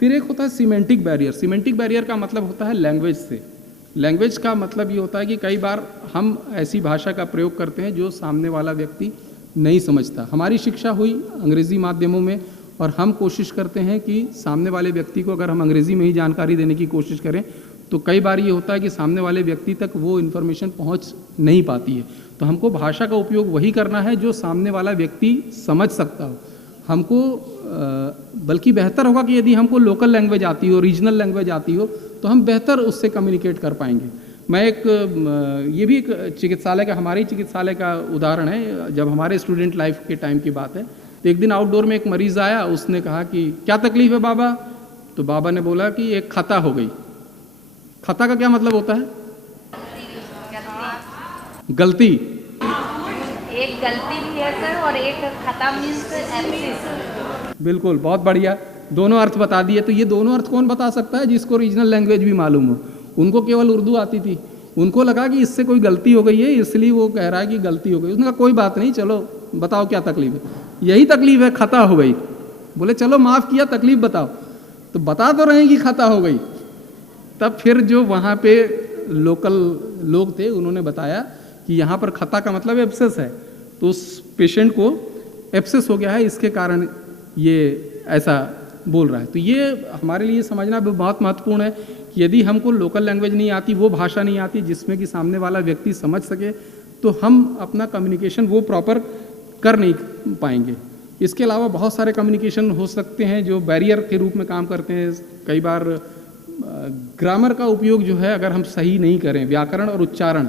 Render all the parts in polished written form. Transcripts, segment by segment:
फिर एक होता है सीमेंटिक बैरियर। सीमेंटिक बैरियर का मतलब होता है लैंग्वेज से। लैंग्वेज का मतलब ये होता है कि कई बार हम ऐसी भाषा का प्रयोग करते हैं जो सामने वाला व्यक्ति नहीं समझता। हमारी शिक्षा हुई अंग्रेज़ी माध्यमों में और हम कोशिश करते हैं कि सामने वाले व्यक्ति को अगर हम अंग्रेज़ी में ही जानकारी देने की कोशिश करें तो कई बार ये होता है कि सामने वाले व्यक्ति तक वो इन्फॉर्मेशन पहुंच नहीं पाती है। तो हमको भाषा का उपयोग वही करना है जो सामने वाला व्यक्ति समझ सकता हो। हमको बल्कि बेहतर होगा कि यदि हमको लोकल लैंग्वेज आती हो, रीजनल लैंग्वेज आती हो, तो हम बेहतर उससे कम्युनिकेट कर पाएंगे। मैं ये भी एक चिकित्सालय का, हमारे चिकित्सालय का उदाहरण है। जब हमारे स्टूडेंट लाइफ के टाइम की बात है तो एक दिन आउटडोर में एक मरीज़ आया, उसने कहा कि क्या तकलीफ़ है बाबा? तो बाबा ने बोला कि एक खता हो गई। खता का क्या मतलब होता है? गलती। एक गलती भी है सर और एक खता मीन्स एब्सेंस। बिल्कुल, बहुत बढ़िया, दोनों अर्थ बता दिए। तो ये दोनों अर्थ कौन बता सकता है? जिसको रीजनल लैंग्वेज भी मालूम हो। उनको केवल उर्दू आती थी, उनको लगा कि इससे कोई गलती हो गई है इसलिए वो कह रहा है कि गलती हो गई। उसने कहा कोई बात नहीं, चलो बताओ क्या तकलीफ है? यही तकलीफ है, खता हो गई। बोले चलो माफ़ किया, तकलीफ बताओ। तो बता तो रहे कि खता हो गई। तब फिर जो वहाँ पे लोकल लोग थे उन्होंने बताया कि यहाँ पर खता का मतलब एब्सेस है। तो उस पेशेंट को एब्सेस हो गया है, इसके कारण ये ऐसा बोल रहा है। तो ये हमारे लिए समझना भी बहुत महत्वपूर्ण है कि यदि हमको लोकल लैंग्वेज नहीं आती, वो भाषा नहीं आती जिसमें कि सामने वाला व्यक्ति समझ सके, तो हम अपना कम्युनिकेशन वो प्रॉपर कर नहीं पाएंगे। इसके अलावा बहुत सारे कम्युनिकेशन हो सकते हैं जो बैरियर के रूप में काम करते हैं। कई बार ग्रामर का उपयोग जो है अगर हम सही नहीं करें, व्याकरण और उच्चारण,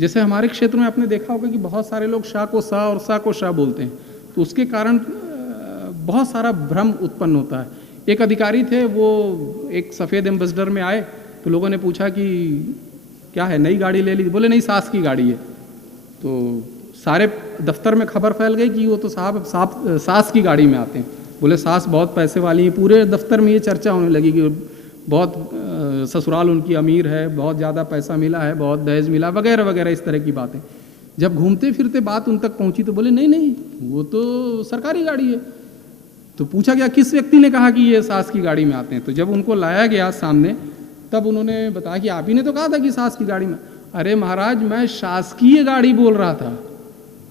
जैसे हमारे क्षेत्र में आपने देखा होगा कि बहुत सारे लोग शा को सा और सा को शा बोलते हैं, तो उसके कारण बहुत सारा भ्रम उत्पन्न होता है। एक अधिकारी थे, वो एक सफ़ेद एम्बेसडर में आए तो लोगों ने पूछा कि क्या है, नई गाड़ी ले ली? बोले नहीं, सास की गाड़ी है। तो सारे दफ्तर में खबर फैल गई कि वो तो साहब सास की गाड़ी में आते हैं। बोले सास बहुत पैसे वाली हैं। पूरे दफ्तर में ये चर्चा होने लगी कि बहुत ससुराल उनकी अमीर है, बहुत ज़्यादा पैसा मिला है, बहुत दहेज मिला, वगैरह वगैरह इस तरह की बातें। जब घूमते फिरते बात उन तक पहुंची तो बोले नहीं नहीं, वो तो सरकारी गाड़ी है। तो पूछा गया किस व्यक्ति ने कहा कि ये सास की गाड़ी में आते हैं? तो जब उनको लाया गया सामने तब उन्होंने बताया कि आप ही ने तो कहा था कि सास की गाड़ी में। अरे महाराज, मैं शासकीय गाड़ी बोल रहा था।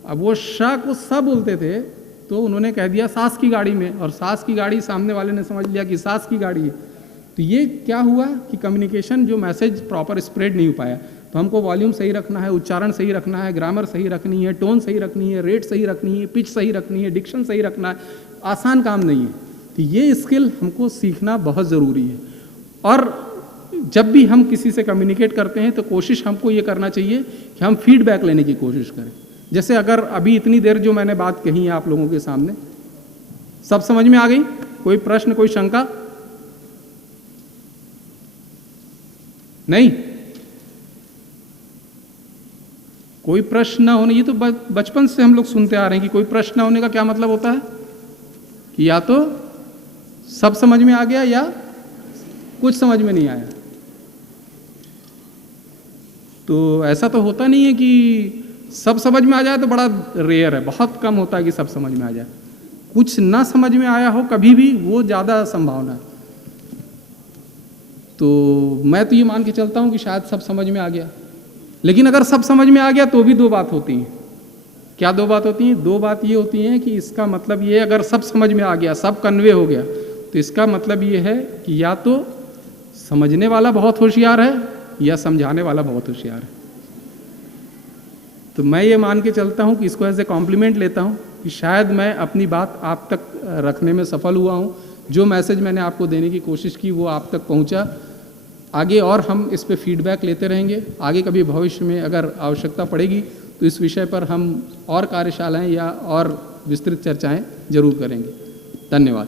अब वो शाह को सा बोलते थे तो उन्होंने कह दिया सास की गाड़ी में, और सास की गाड़ी सामने वाले ने समझ लिया कि सास की गाड़ी है। तो ये क्या हुआ कि कम्युनिकेशन जो मैसेज प्रॉपर स्प्रेड नहीं हो पाया। तो हमको वॉल्यूम सही रखना है, उच्चारण सही रखना है, ग्रामर सही रखनी है, टोन सही रखनी है, रेट सही रखनी है, पिच सही रखनी है, डिक्शन सही रखना है। आसान काम नहीं है। तो ये स्किल हमको सीखना बहुत ज़रूरी है। और जब भी हम किसी से कम्युनिकेट करते हैं तो कोशिश हमको ये करना चाहिए कि हम फीडबैक लेने की कोशिश करें। जैसे अगर अभी इतनी देर जो मैंने बात कही है आप लोगों के सामने, सब समझ में आ गई? कोई प्रश्न, कोई शंका? नहीं? कोई प्रश्न न होने, ये तो बचपन से हम लोग सुनते आ रहे हैं कि कोई प्रश्न न होने का क्या मतलब होता है कि या तो सब समझ में आ गया या कुछ समझ में नहीं आया। तो ऐसा तो होता नहीं है कि सब समझ में आ जाए, तो बड़ा रेयर है, बहुत कम होता है कि सब समझ में आ जाए। कुछ ना समझ में आया हो कभी भी, वो ज़्यादा संभावना है। तो मैं तो ये मान के चलता हूँ कि शायद सब समझ में आ गया। लेकिन अगर सब समझ में आ गया तो भी दो बात होती हैं। क्या दो बात होती हैं? दो बात ये होती हैं कि इसका मतलब ये, अगर सब समझ में आ गया, सब कन्वे हो गया, तो इसका मतलब ये है कि या तो समझने वाला बहुत होशियार है या समझाने वाला बहुत होशियार है। तो मैं ये मान के चलता हूँ कि इसको एज ए कॉम्प्लीमेंट लेता हूँ कि शायद मैं अपनी बात आप तक रखने में सफल हुआ हूँ। जो मैसेज मैंने आपको देने की कोशिश की वो आप तक पहुँचा। आगे और हम इस पे फीडबैक लेते रहेंगे। आगे कभी भविष्य में अगर आवश्यकता पड़ेगी तो इस विषय पर हम और कार्यशालाएं या और विस्तृत चर्चाएं जरूर करेंगे। धन्यवाद।